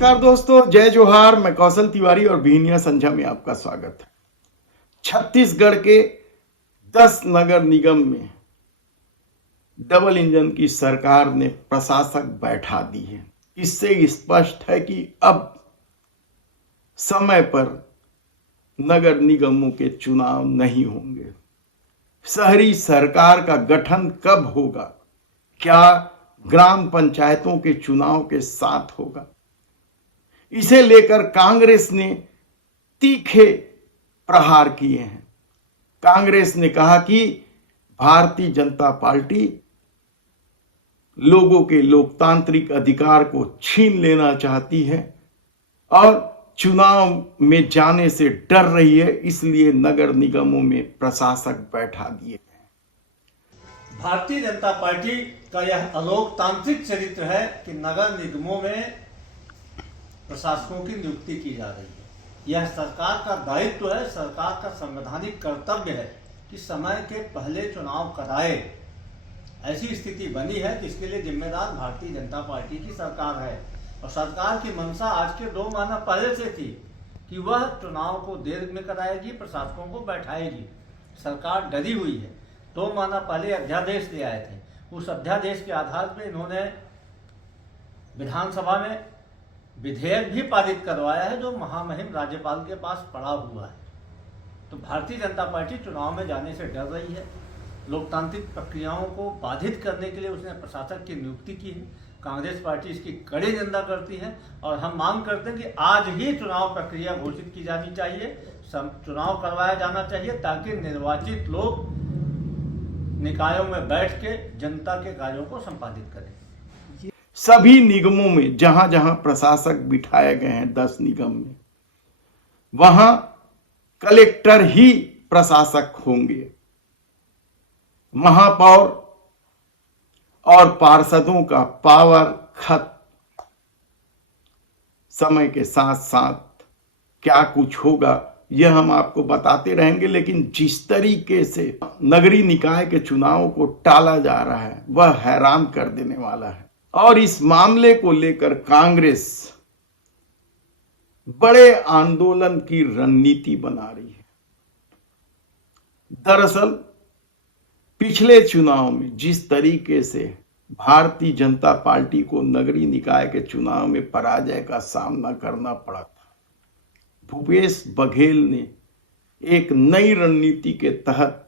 नमस्कार दोस्तों, जय जोहार। मैं कौशल तिवारी और बीहनिया संझा में आपका स्वागत है। छत्तीसगढ़ के 10 नगर निगम में डबल इंजन की सरकार ने प्रशासक बैठा दी है। इससे स्पष्ट है कि अब समय पर नगर निगमों के चुनाव नहीं होंगे। शहरी सरकार का गठन कब होगा, क्या ग्राम पंचायतों के चुनाव के साथ होगा, इसे लेकर कांग्रेस ने तीखे प्रहार किए हैं। कांग्रेस ने कहा कि भारतीय जनता पार्टी लोगों के लोकतांत्रिक अधिकार को छीन लेना चाहती है और चुनाव में जाने से डर रही है, इसलिए नगर निगमों में प्रशासक बैठा दिए गए। भारतीय जनता पार्टी का यह अलोकतांत्रिक चरित्र है कि नगर निगमों में प्रशासकों की नियुक्ति की जा रही है। यह सरकार का दायित्व है, सरकार का संवैधानिक कर्तव्य है कि समय के पहले चुनाव कराए। ऐसी स्थिति बनी है जिसके लिए जिम्मेदार भारतीय जनता पार्टी की सरकार है और सरकार की मंशा आज के 2 महीना पहले से थी कि वह चुनाव को देर में कराएगी, प्रशासकों को बैठाएगी। सरकार डरी हुई है। 2 महीना पहले अध्यादेश ले आए थे। उस अध्यादेश के आधार पर इन्होंने विधानसभा में विधेयक भी पारित करवाया है जो महामहिम राज्यपाल के पास पड़ा हुआ है। तो भारतीय जनता पार्टी चुनाव में जाने से डर रही है। लोकतांत्रिक प्रक्रियाओं को बाधित करने के लिए उसने प्रशासक की नियुक्ति की है। कांग्रेस पार्टी इसकी कड़ी निंदा करती है और हम मांग करते हैं कि आज ही चुनाव प्रक्रिया घोषित की जानी चाहिए, चुनाव करवाया जाना चाहिए ताकि निर्वाचित लोग निकायों में बैठ के जनता के कार्यों को संपादित करें। सभी निगमों में जहां जहां प्रशासक बिठाए गए हैं 10 निगम में, वहां कलेक्टर ही प्रशासक होंगे। महापौर और पार्षदों का पावर खत्म। समय के साथ साथ क्या कुछ होगा यह हम आपको बताते रहेंगे, लेकिन जिस तरीके से नगरीय निकाय के चुनाव को टाला जा रहा है वह हैरान कर देने वाला है। और इस मामले को लेकर कांग्रेस बड़े आंदोलन की रणनीति बना रही है। दरअसल पिछले चुनाव में जिस तरीके से भारतीय जनता पार्टी को नगरीय निकाय के चुनाव में पराजय का सामना करना पड़ा था, भूपेश बघेल ने एक नई रणनीति के तहत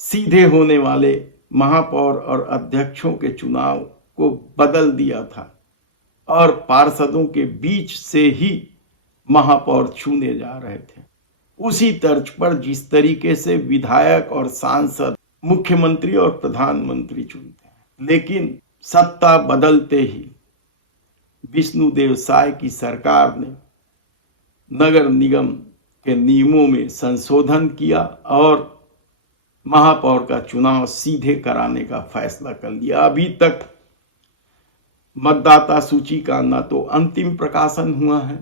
सीधे होने वाले महापौर और अध्यक्षों के चुनाव को बदल दिया था और पार्षदों के बीच से ही महापौर चुने जा रहे थे। उसी तर्ज पर जिस तरीके से विधायक और सांसद मुख्यमंत्री और प्रधानमंत्री चुनते हैं, लेकिन सत्ता बदलते ही विष्णुदेव साय की सरकार ने नगर निगम के नियमों में संशोधन किया और महापौर का चुनाव सीधे कराने का फैसला कर लिया। अभी तक मतदाता सूची का न तो अंतिम प्रकाशन हुआ है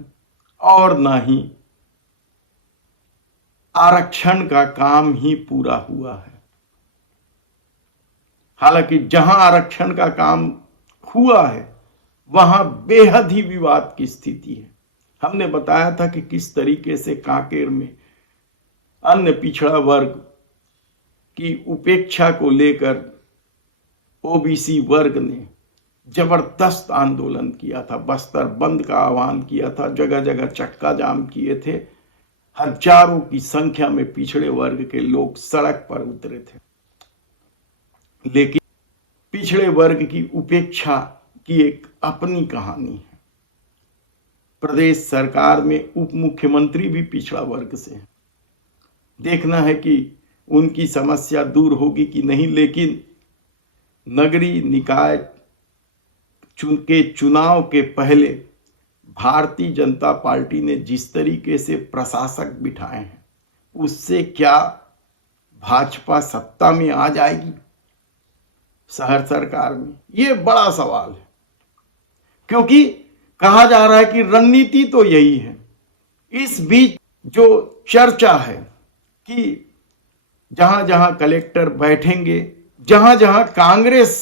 और न ही आरक्षण का काम ही पूरा हुआ है। हालांकि जहां आरक्षण का काम हुआ है वहां बेहद ही विवाद की स्थिति है। हमने बताया था कि किस तरीके से कांकेर में अन्य पिछड़ा वर्ग की उपेक्षा को लेकर ओबीसी वर्ग ने जबरदस्त आंदोलन किया था, बस्तर बंद का आह्वान किया था, जगह जगह चक्का जाम किए थे। हजारों की संख्या में पिछड़े वर्ग के लोग सड़क पर उतरे थे। लेकिन पिछड़े वर्ग की उपेक्षा की एक अपनी कहानी है। प्रदेश सरकार में उप मुख्यमंत्री भी पिछड़ा वर्ग से है। देखना है कि उनकी समस्या दूर होगी कि नहीं, लेकिन नगरीय निकाय के चुनाव के पहले भारतीय जनता पार्टी ने जिस तरीके से प्रशासक बिठाए हैं उससे क्या भाजपा सत्ता में आ जाएगी शहर सरकार में? ये बड़ा सवाल है, क्योंकि कहा जा रहा है कि रणनीति तो यही है। इस बीच जो चर्चा है कि जहां जहां कलेक्टर बैठेंगे, जहां जहां कांग्रेस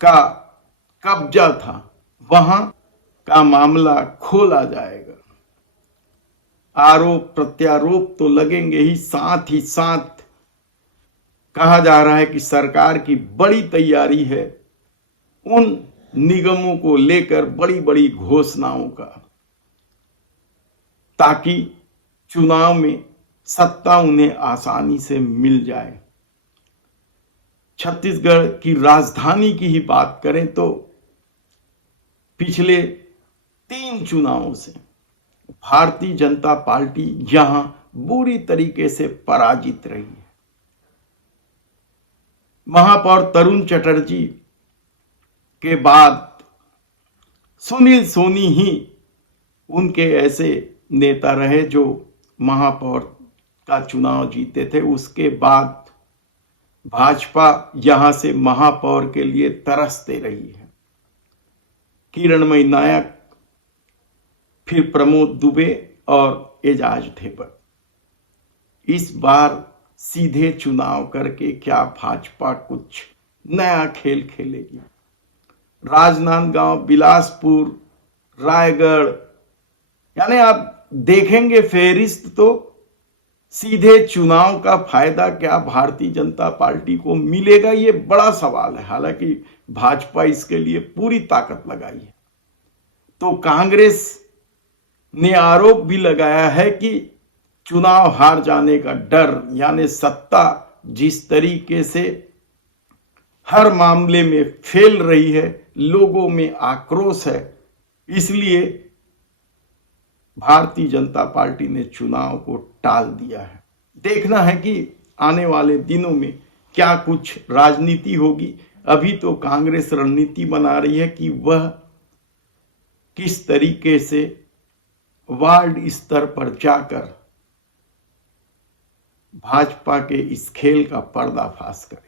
का कब्जा था, वहां का मामला खोला जाएगा। आरोप प्रत्यारोप तो लगेंगे ही साथ कहा जा रहा है कि सरकार की बड़ी तैयारी है उन निगमों को लेकर बड़ी बड़ी घोषणाओं का, ताकि चुनाव में सत्ता उन्हें आसानी से मिल जाए। छत्तीसगढ़ की राजधानी की ही बात करें तो पिछले 3 चुनावों से भारतीय जनता पार्टी यहां बुरी तरीके से पराजित रही है। महापौर तरुण चटर्जी के बाद सुनील सोनी ही उनके ऐसे नेता रहे जो महापौर का चुनाव जीते थे। उसके बाद भाजपा यहां से महापौर के लिए तरसते रही है। किरणमयी नायक, फिर प्रमोद दुबे और एजाज ढेबर। इस बार सीधे चुनाव करके क्या भाजपा कुछ नया खेल खेलेगी? राजनांदगांव, बिलासपुर, रायगढ़, यानी आप देखेंगे फेरिस्त तो सीधे चुनाव का फायदा क्या भारतीय जनता पार्टी को मिलेगा, ये बड़ा सवाल है। हालांकि भाजपा इसके लिए पूरी ताकत लगाई है। तो कांग्रेस ने आरोप भी लगाया है कि चुनाव हार जाने का डर, यानी सत्ता जिस तरीके से हर मामले में फेल रही है, लोगों में आक्रोश है, इसलिए भारतीय जनता पार्टी ने चुनाव को टाल दिया है। देखना है कि आने वाले दिनों में क्या कुछ राजनीति होगी। अभी तो कांग्रेस रणनीति बना रही है कि वह किस तरीके से वार्ड स्तर पर जाकर भाजपा के इस खेल का पर्दाफाश करे।